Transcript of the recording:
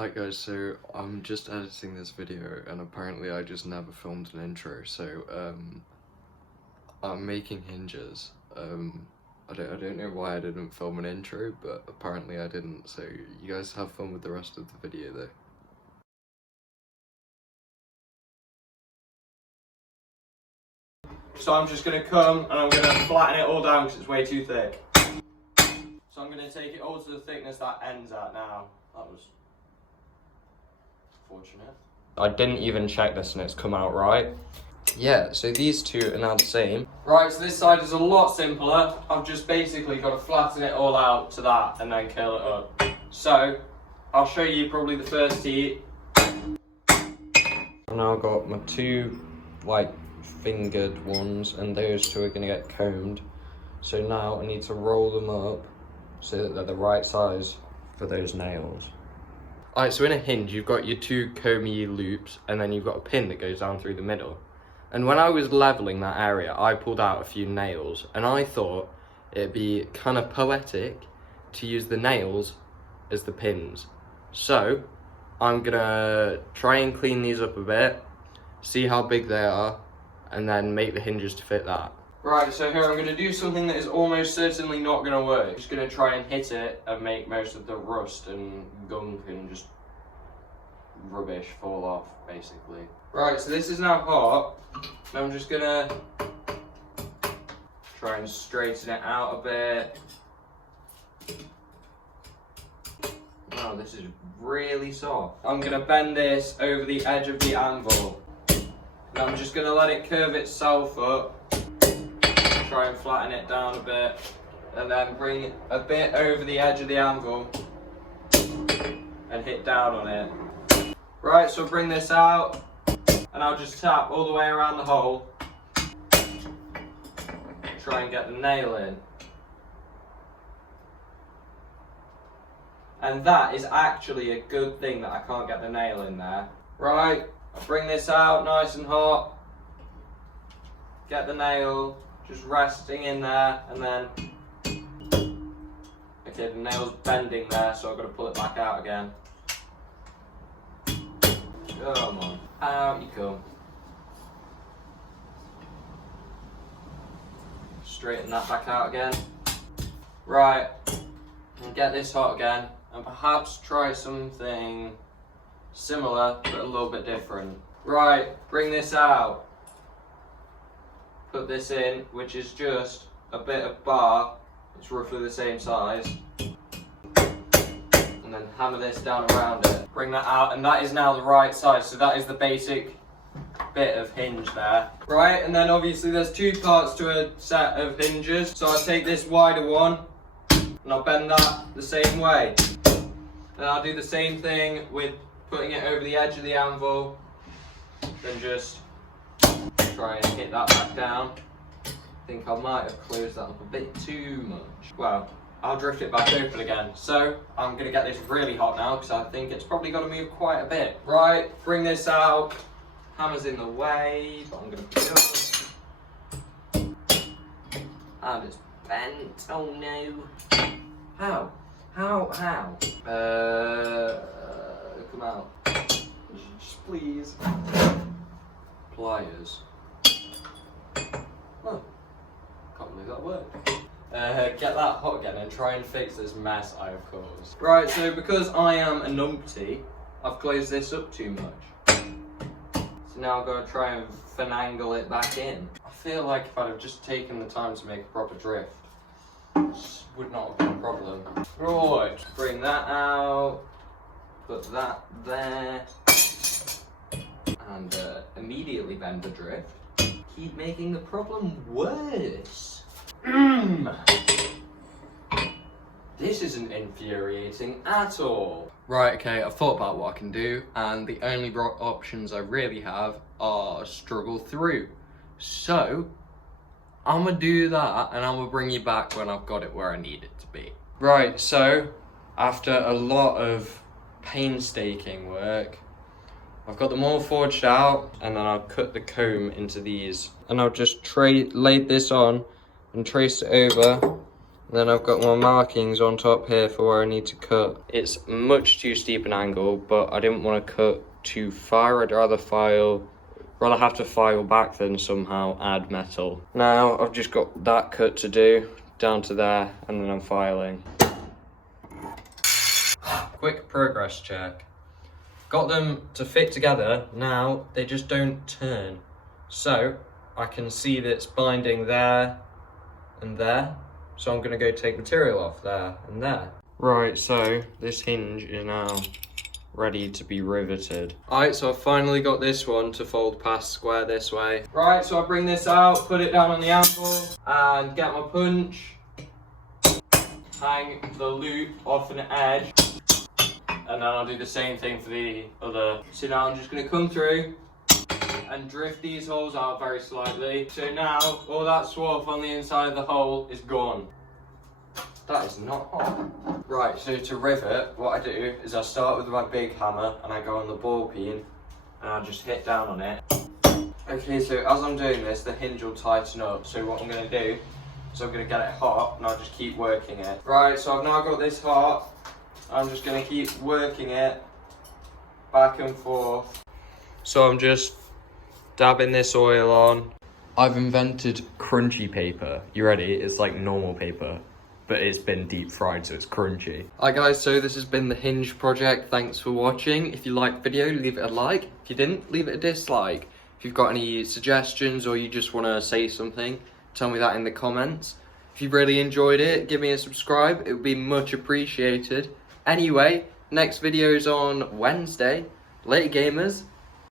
Alright guys, so I'm just editing this video and apparently I just never filmed an intro, so I'm making hinges. I don't know why I didn't film an intro, but apparently I didn't, so you guys have fun with the rest of the video though. So I'm just going to come and I'm going to flatten it all down because it's way too thick. So I'm going to take it all to the thickness that ends at now. That was fortunate. I didn't even check this and it's come out right. Yeah, so these two are now the same. Right, so this side is a lot simpler. I've just basically got to flatten it all out to that and then curl it up. So, I'll show you probably the first heat. I've now got my two, fingered ones, and those two are going to get combed. So now I need to roll them up so that they're the right size for those nails. Alright, so in a hinge you've got your two comby loops and then you've got a pin that goes down through the middle. And when I was leveling that area, I pulled out a few nails and I thought it'd be kind of poetic to use the nails as the pins. So I'm gonna try and clean these up a bit, see how big they are, and then make the hinges to fit that. Right, so here I'm going to do something that is almost certainly not going to work. I'm just going to try and hit it and make most of the rust and gunk and just rubbish fall off, basically. Right, so this is now hot. And I'm just going to try and straighten it out a bit. Wow, this is really soft. I'm going to bend this over the edge of the anvil. And I'm just going to let it curve itself up. Try and flatten it down a bit, and then bring it a bit over the edge of the anvil and hit down on it. Right, so bring this out and I'll just tap all the way around the hole. Try and get the nail in. And that is actually a good thing that I can't get the nail in there. Right, I'll bring this out nice and hot. Get the nail just resting in there, and then okay, the nail's bending there, so I've got to pull it back out again. Come on, out you come. Straighten that back out again. Right, and get this hot again, and perhaps try something similar but a little bit different. Right, bring this out. Put this in, which is just a bit of bar. It's roughly the same size. And then hammer this down around it. Bring that out, and that is now the right size. So that is the basic bit of hinge there. Right, and then obviously there's two parts to a set of hinges. So I'll take this wider one, and I'll bend that the same way. Then I'll do the same thing with putting it over the edge of the anvil. Then just try and hit that back down. I think I might have closed that up a bit too much. Well, I'll drift it back open again. So I'm going to get this really hot now because I think it's probably got to move quite a bit. Right, bring this out. Hammer's in the way, but I'm going to put it up. And it's bent. Oh no. How? How? Come out. Just please. Pliers. Oh, can't believe that worked. Get that hot again and try and fix this mess I have caused. Right, so because I am a numpty, I've closed this up too much. So now I've got to try and finagle it back in. I feel like if I'd have just taken the time to make a proper drift, this would not have been a problem. Right, bring that out, put that there, and immediately bend the drift. Keep making the problem worse. This isn't infuriating at all. Right, okay, I've thought about what I can do, and the only options I really have are struggle through. So, I'm gonna do that, and I'm gonna bring you back when I've got it where I need it to be. Right, so, after a lot of painstaking work, I've got them all forged out, and then I'll cut the comb into these. And I'll just lay this on and trace it over Then I've got my markings on top here for where I need to cut. It's much too steep an angle, but I didn't want to cut too far. I'd rather have to file back than somehow add metal. Now I've just got that cut to do down to there, and then I'm filing. Quick progress check. Got them to fit together. Now they just don't turn. So I can see that it's binding there and there. So I'm gonna go take material off there and there. Right, so this hinge is now ready to be riveted. Alright, so I've finally got this one to fold past square this way. Right, so I bring this out, put it down on the anvil, and get my punch, hang the loop off an edge, and then I'll do the same thing for the other. So now I'm just gonna come through and drift these holes out very slightly. So now all that swarf on the inside of the hole is gone. That is not hot. Right, so to rivet, what I do is I start with my big hammer and I go on the ball peen and I just hit down on it. Okay, so as I'm doing this, the hinge will tighten up. So what I'm gonna do is I'm gonna get it hot and I'll just keep working it. Right, so I've now got this hot. I'm just gonna keep working it back and forth. So I'm just dabbing this oil on. I've invented crunchy paper. You ready? It's like normal paper, but it's been deep fried, so it's crunchy. Alright guys, so this has been the hinge project. Thanks for watching. If you liked the video, leave it a like. If you didn't, leave it a dislike. If you've got any suggestions or you just want to say something, tell me that in the comments. If you really enjoyed it, give me a subscribe. It would be much appreciated. Anyway, next video is on Wednesday. Later gamers.